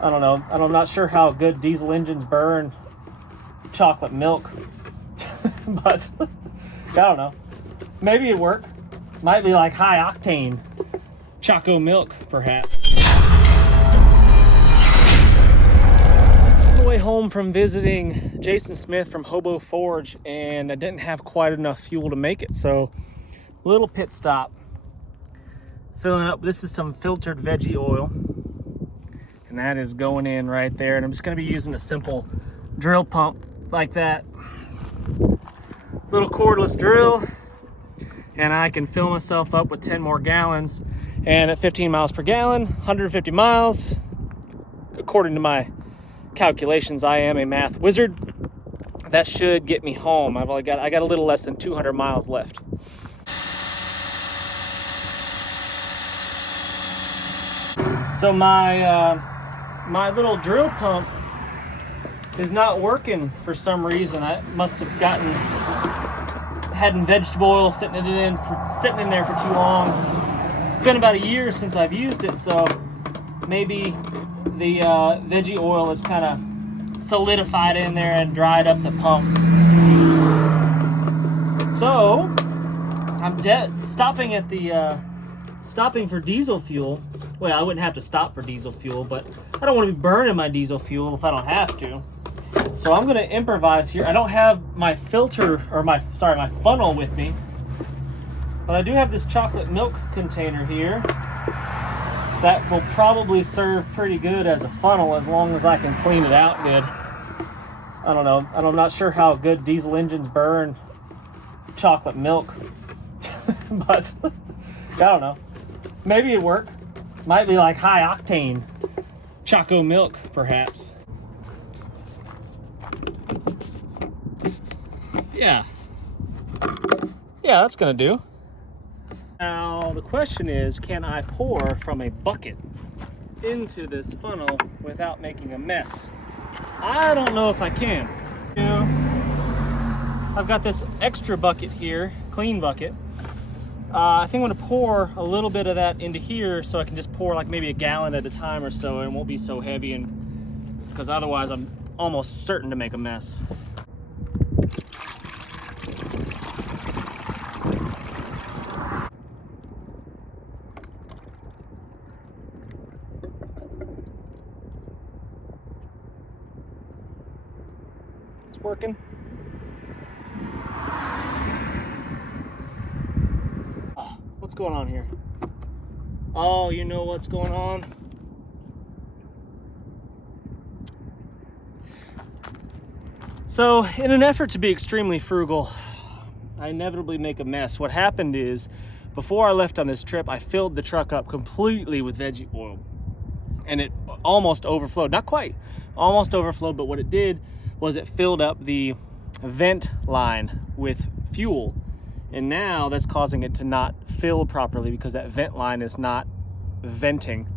I don't know. I'm not sure how good diesel engines burn chocolate milk, but I don't know. Maybe it'd work. Might be like high octane choco milk, perhaps. On the way home from visiting Jason Smith from Hobo Forge, and I didn't have quite enough fuel to make it, so little pit stop. Filling up, this is some filtered veggie oil, and that is going in right there, and I'm just going to be using a simple drill pump like that. Little cordless drill, and I can fill myself up with 10 more gallons, and at 15 miles per gallon, 150 miles, according to my calculations, I am a math wizard, that should get me home. I got a little less than 200 miles left. So my little drill pump is not working for some reason. I must have had vegetable oil sitting in there for too long. It's been about a year since I've used it, so maybe the veggie oil is kind of solidified in there and dried up the pump. So I'm stopping for diesel fuel. Well, I wouldn't have to stop for diesel fuel, but I don't want to be burning my diesel fuel if I don't have to. So I'm going to improvise here. I don't have my filter, or my funnel with me, but I do have this chocolate milk container here that will probably serve pretty good as a funnel as long as I can clean it out good. I don't know. I'm not sure how good diesel engines burn chocolate milk, but I don't know. Maybe it'd work. Might be like high octane choco milk, perhaps. Yeah, that's gonna do. Now the question is, can I pour from a bucket into this funnel without making a mess? I don't know if I can. You know, I've got this extra bucket here, clean bucket. I think I'm gonna pour a little bit of that into here so I can just pour like maybe a gallon at a time or so, and it won't be so heavy, and because otherwise I'm almost certain to make a mess. It's working. What's going on here? Oh, you know what's going on? So, in an effort to be extremely frugal, I inevitably make a mess. What happened is, before I left on this trip, I filled the truck up completely with veggie oil. And it almost overflowed. Not quite. Almost overflowed, but what it did was it filled up the vent line with fuel. And now that's causing it to not fill properly because that vent line is not venting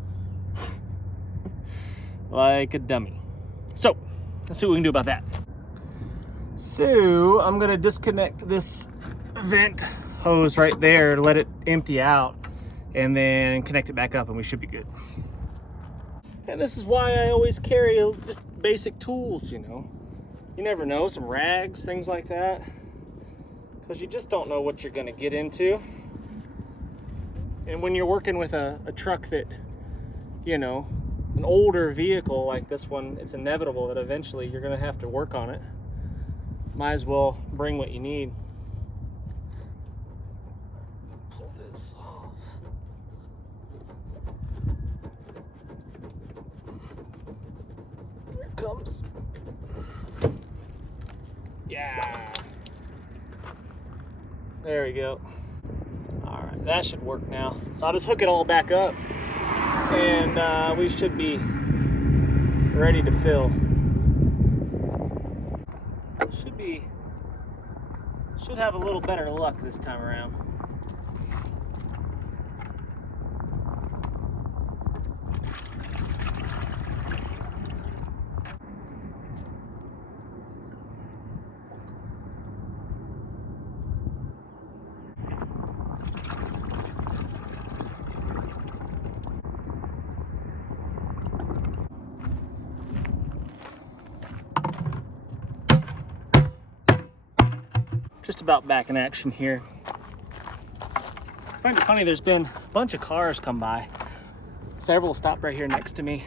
like a dummy. So let's see what we can do about that. So I'm gonna disconnect this vent hose right there to let it empty out, and then connect it back up, and we should be good. And this is why I always carry just basic tools, you know. You never know, some rags, things like that. Because you just don't know what you're going to get into. And when you're working with a truck that, you know, an older vehicle like this one, it's inevitable that eventually you're going to have to work on it. Might as well bring what you need. Pull this off. Here it comes. Yeah. There we go. All right, that should work now. So I'll just hook it all back up, and we should be ready to fill. Should have a little better luck this time around. about back in action here. I find it funny, there's been a bunch of cars come by. Several stopped right here next to me.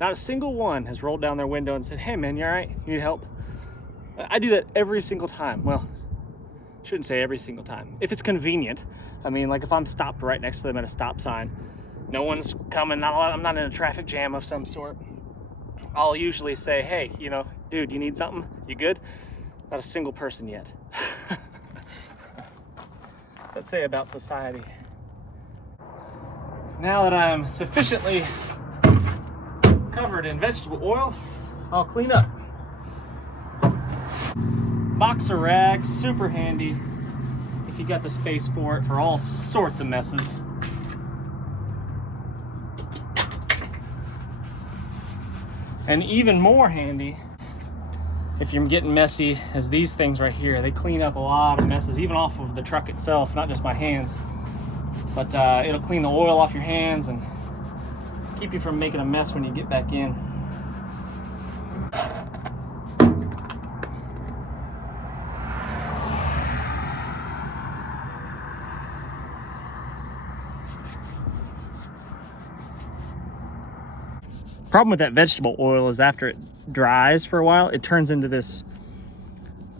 Not a single one has rolled down their window and said, "Hey man, you all right? You need help?" I do that every single time. Well, shouldn't say every single time. If it's convenient. I mean, like if I'm stopped right next to them at a stop sign, no one's coming, I'm not in a traffic jam of some sort, I'll usually say, "Hey, you know, dude, you need something? You good?" Not a single person yet. What's that say about society? Now that I'm sufficiently covered in vegetable oil, I'll clean up. Box of rags, super handy if you got the space for it, for all sorts of messes. And even more handy if you're getting messy as these things right here. They clean up a lot of messes, even off of the truck itself, not just my hands. But it'll clean the oil off your hands and keep you from making a mess when you get back in. Problem with that vegetable oil is after it dries for a while, it turns into this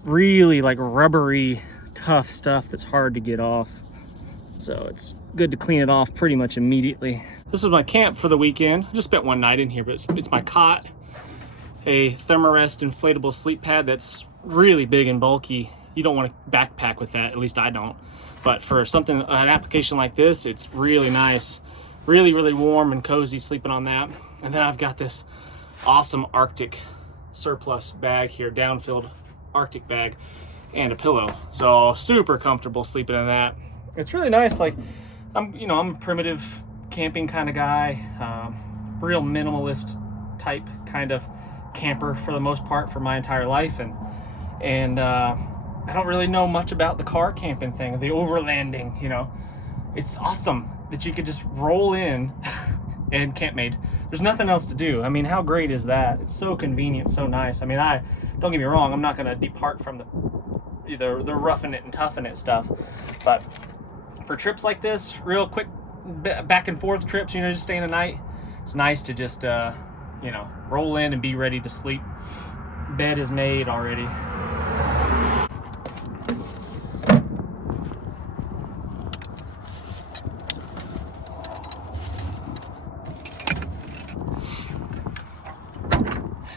really like rubbery, tough stuff that's hard to get off. So it's good to clean it off pretty much immediately. This is my camp for the weekend. I just spent one night in here, but it's my cot, a Thermarest inflatable sleep pad that's really big and bulky. You don't want to backpack with that, at least I don't. But for something, an application like this, it's really nice. Really, really warm and cozy sleeping on that. And then I've got this awesome Arctic surplus bag here, down-filled Arctic bag, and a pillow. So super comfortable sleeping in that. It's really nice. Like I'm a primitive camping kind of guy, real minimalist type kind of camper for the most part for my entire life, and I don't really know much about the car camping thing, the overlanding. You know, it's awesome that you could just roll in and camp made. There's nothing else to do. I mean, how great is that? It's so convenient, so nice. I mean, don't get me wrong, I'm not gonna depart from the roughing it and toughing it stuff, but for trips like this, real quick back and forth trips, just staying a night, it's nice to just roll in and be ready to sleep. Bed is made already.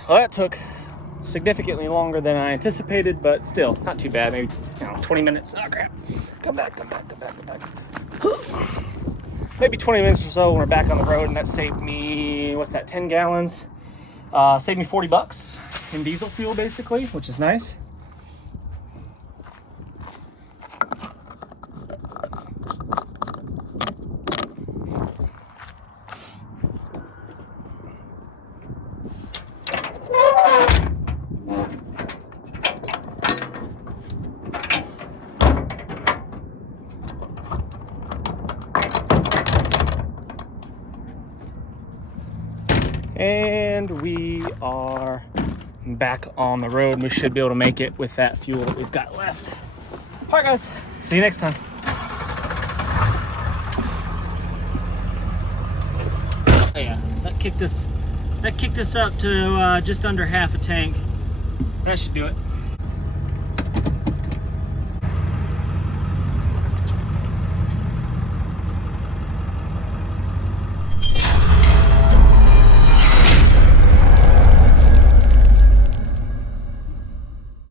Well, that took significantly longer than I anticipated, but still not too bad. Maybe 20 minutes. Oh crap! Come back. Maybe 20 minutes or so when we're back on the road, and that saved me, what's that, 10 gallons? Saved me $40 in diesel fuel basically, which is nice. And we are back on the road. We should be able to make it with that fuel that we've got left. All right, guys. See you next time. Oh, yeah, that kicked us up to just under half a tank. That should do it.